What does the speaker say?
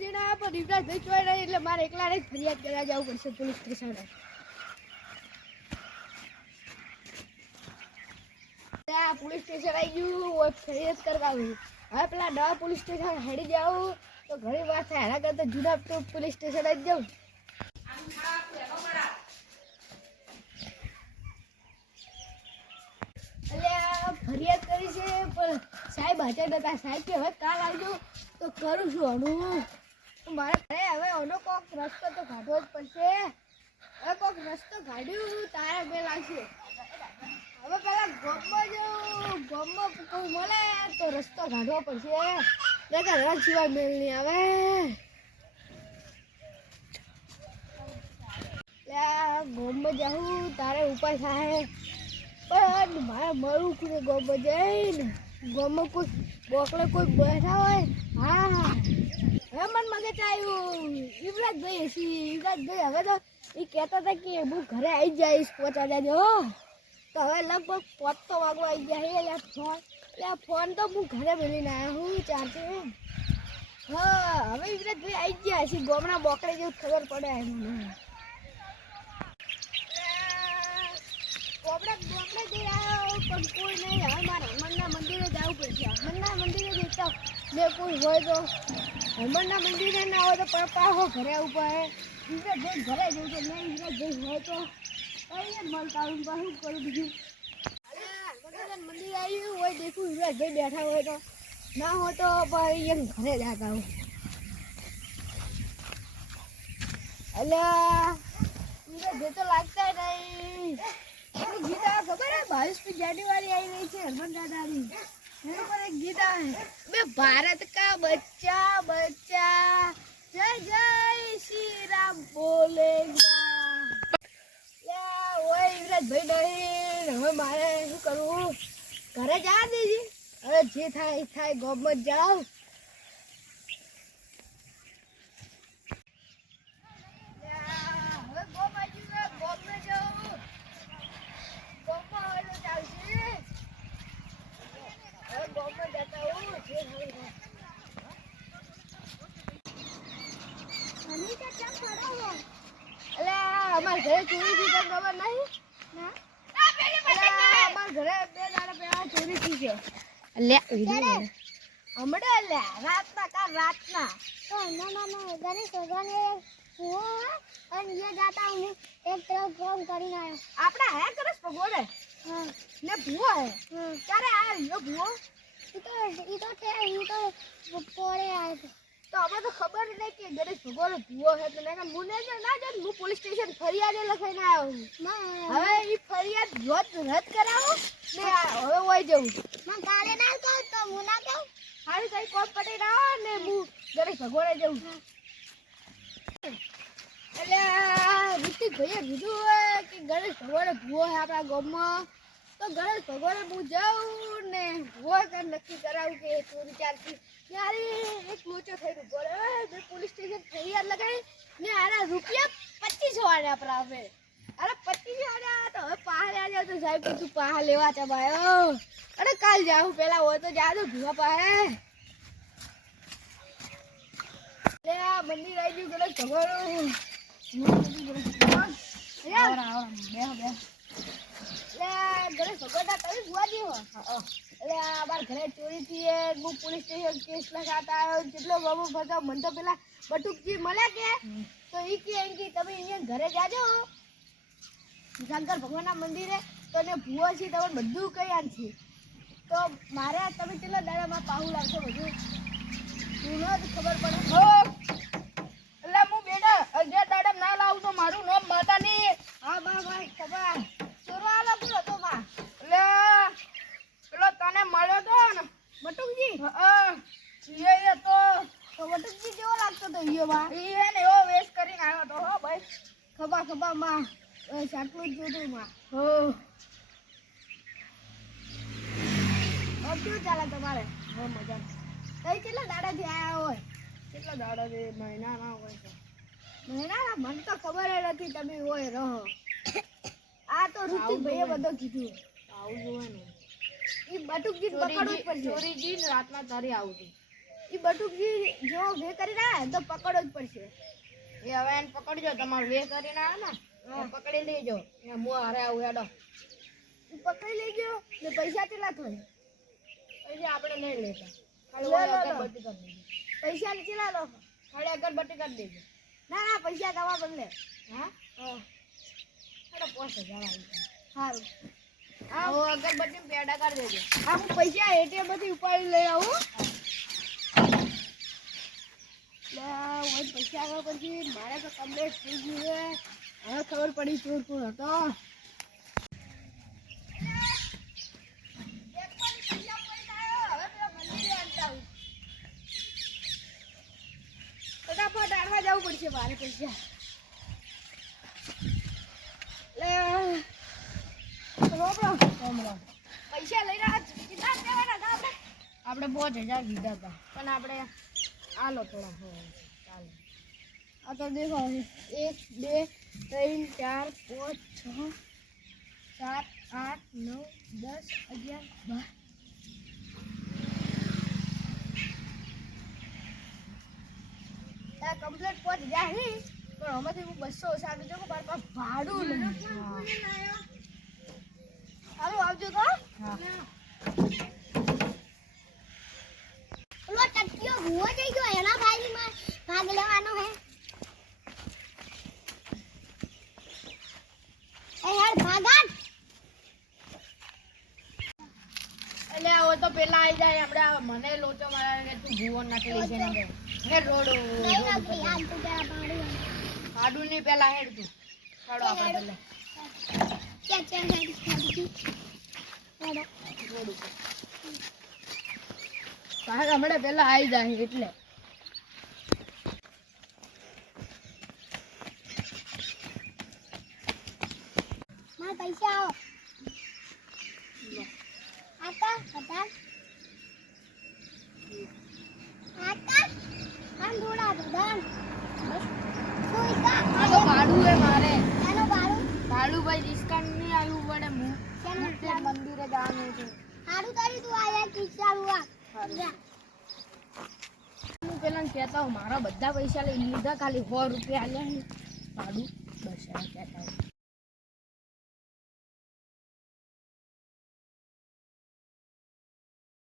જીણા પણ યુવરાજભાઈ ચોય નહીં એટલે મારે એકલાને જ ફરિયાદ કરવા જવું પડશે પોલીસ સ્ટેશને. પોલીસ સ્ટેશન આવી ગયું ફરિયાદ કરવા આવ્યું હવે પેલા નવા પોલીસ સ્ટેશન હેડી જાઉં, તો ઘણી વાત થાય. એના કરતાં જૂના પોલીસ સ્ટેશન આવી જાઉં. ફરિયાદ કરી છે, પણ સાહેબ હાજર નતા. સાહેબ કે હવે કાલ આવજો, તો કરું છું તો મારે ઘરે હવે આનો કોક રસ્તો તો કાઢવો જ પડશે. હવે કોક રસ્તો કાઢ્યું, તારે બે લાગશે. હવે પેલા ગોમમાં જો ગોમમાં કોઈ મળે તો રસ્તો કાઢવો પડશે. નકર રસ સિવાય મેલ નહીં આવે. ગોમમાં જાઉં, તારે ઉપાય થાય. પણ મારે મળવું કે ગોમમાં જઈને. ગોમમાં કોઈ બોકળે કોઈ બેઠા હોય, હા હા. હવે મન મગજ આવ્યું યુવરાજભાઈ હશી યુવરાજભાઈ હવે તો એ કહેતા હતા કે હું ઘરે આવી જઈશ પહોંચા દેજો તો હવે લગભગ પોત તો વાગવા આવી ગયા હે એટલે ફોન એટલે ફોન તો હું ઘરે મેળવીને આવ્યો હું ચાર્જે હા, હવે યુવરાજભાઈ આવી ગયા હશે ગોમના બોકડે જેવું ખબર પડે મને. ગોમડા ગોમડે જઈ આવ્યો પણ કોઈ નહીં. હવે મારે હનુમાનના મંદિરે જવું પડશે. હનુમાનના મંદિરે જઈતા મેં કોઈ હોય તો હનુમાનના મંદિરે ના હોય તો પપ્પા હો ઘરે ઉપર યુવરાજભાઈ ઘરે જવું છે નહીં યુવરાજભાઈ હોય તો કઈ જ મળતા હું શું કરું બીજું. મંદિર આવ્યું હોય, દેખું યુવરાજભાઈ બેઠા હોય તો. ના હોય તો ભાઈ એમ ઘરે જતા હું એટલે યુવરાજભાઈ તો લાગતા નહીં. ગીત ખબર હે? બાવીસમી જાન્યુઆરી આવી છે, હનુમાન દાદાની. એના ગીત બે ભારત કા બચ્ચા બચ્ચા. જય જય શ્રી રામ બોલેગા યા ઓય યુવરાજભાઈ નહીં, હવે મારે શું કરવું? ઘરે જા દેજી હવે જે થાય થાય ગોમત જાઓ યા, હવે ગોમ આવી ગયું, હવે ગોમને જાઉં. ગોમમાં હોય તો ચાલશે. હવે ગોમમાં જતા હોઉં, જે થાય એ થાય. અલા, અમાર ઘરે ચોરી થઈ તને ખબર નહીં? ઘરે બે દાડા પહેલા થઈ છે લે હમણાં લે રાતના કા રાતના. તો ના ના ના ગણેશ ભગવાન એ કૂવો અને એ જાતા હું એક તરફ ફોન કરીને આવ્યો આપડા હે કરસ ભગોડે હા. ને ભૂવો હે? ક્યારે આયો ભૂવો? ઈ તો ઈ તો છે ઈ તો પોળે આવ્યો તો અમે તો ખબર નહીં કે ગણેશ ભગવાન ભૂવો હે તો નહીં મુને જે ના જાય હું પોલીસ સ્ટેશન ફરિયાદે લખાઈને આવ્યો છું. માં હવે એ ફરિયાદ રદ રદ કરાવો? ને હવે વઈ જવું. માં કાલે ના કહું તો હું ના કહું? સારું કઈ કોમ પટી ના હોય ને હું ગણેશ ભગવાને જવું. એટલે ઋતિક ભાઈએ કીધું હોય કે ગણેશ ભગવાને ભૂવો છે આપણા ગામમાં. તો ગણેશ ભગવાને હું ને ભૂવો કઈ નક્કી કરાવું કે ચોરી ચારથી. ત્યારે એક મોચો થઈ ગયો રહ્યો. પોલીસ સ્ટેશન ફરિયાદ લગાવી ને આના રૂપિયા પચીસ વાળા હવે અરે પચીસ વાળા તો હવે પાહા લેવા તો સાહેબ તું પાહા લેવા ચબાયો. અરે કાલ જાઉં, પેલા હોય તો જાજો ભૂવા પાહે. લે મંદિર આવી ગયું ગણેશ ભગવાન તમે એટલે ઘરે ચોરી થી હું પોલીસ સ્ટેશન કેસ લગાતા આવ્યો જેટલો બાબુ ફરતો મને તો પેલા બટુકજી મળ્યા કે? તો ઈ કે એમ કે તમે અહીંયા ઘરે જાજો. શંકર ભગવાનના મંદિરે તો ને ભૂવો છે તમને બધું આન છે તો મારે તમે કેટલા દાડામાં પાહુ લાગશો બધું? પૂરો ખબર પડે. એટલે હું બેટા અગિયાર દાડા ના લાવું તો મારું નામ માતાની હા બા ભાઈ ખબર ચોરવા આલા પૂરો તો માં એટલે પેલો તને મળ્યો તો ને બટુકજી હા એ એ તો તો બટુકજી જેવો લાગતો તો ઈયો બા ઈ ને એવો વેશ કરીને આવ્યો તો હો ભાઈ ખબા ખબા માં જ જોતું માં હો. કેવું ચાલે તમારે? હો મજા કઈ કેટલા દાડાથી આયા હોય? કેટલા દાડાથી? મહિના હોય છે. મહિના મને તો ખબર જ નથી તમે હોય રહો. આ તો ઋતિક ભાઈએ બધું કીધું. આવું જોવાનું ઈ બટુકજી પકડવું પડશે. ચોરી જી ને રાતના તારી આવું છું એ બટુકજી જો વે કરી રહ્યા તો પકડો જ પડશે. એ હવે એને પકડજો તમારે વે કરીને આવે ને પકડી લેજો. એ મો હારે આવું હેડો. પકડી લઈ ગયો ને પૈસા કેટલા થાય? પછી આપણે નહીં લેતા. પૈસા કેટલા લો? ખાલી અગરબત્તી કરી દેજો. ના ના પૈસા દવા બદલે હા? હા. પોસે જવા સારું હા હું અગરબત્તી પેડા કરી દેજો. આ હું પૈસા એટીએમમાંથી ઉપાડી લઈ આવું. પૈસા આવ્યા પછી મારે તો કમ્પ્લીટ થઈ ગયું છે. હવે ખબર પડી ચોર કોણ હતો. ફટાફટ આડવા જવું પડશે મારે પૈસા. પૈસા લઈ રહ્યા આપણે. પાંચ હજાર કીધા હતા. પણ આપણે આલો થોડા હોય ચાલો. આ તો દેખો એક બે ત્રણ ચાર પાંચ છ સાત આઠ નવ દસ અગિયાર બાર. કમ્પ્લેટ પહોંચ ગયા હે પણ આમાંથી હું બસો સાત જો મારા ભાડું નહીં. હાલો આવજો તો હા. ટટ્ટીઓ ભૂવો જઈ ગયો એના ભાઈમાં ભાગ લેવાનો હે. એ યાર ભાગાત એટલે હવે તો પેલા આવી જાય આ મને લોચો મારે કે તું ભૂવો નાખી છે ને હે રોડ. ખાડું નહીં પેલા હેડ તું. ચાલો આપણે પેલા ગાડી ખાધી હેડો. રોડ ઉપર. તારે હમણાં પેલા આવી જાય એટલે. પૈસા આવો. આકા બધા આકા આમ થોડા બધા સુઈતા આ તો ભાડું હે મારે. એનો ભાડું? ભાડું ભાઈ ડિસ્કાઉન્ટ નહીં આવ્યું પડે હું. મંદિરે જવાનું છે. સારું તારી તું આયા કિસ્સાનું આ જા. હું પેલા કહેતા મારા બધા પૈસા લઈ લીધા, ખાલી સો રૂપિયા આલ્યા સારું બસ કહેતા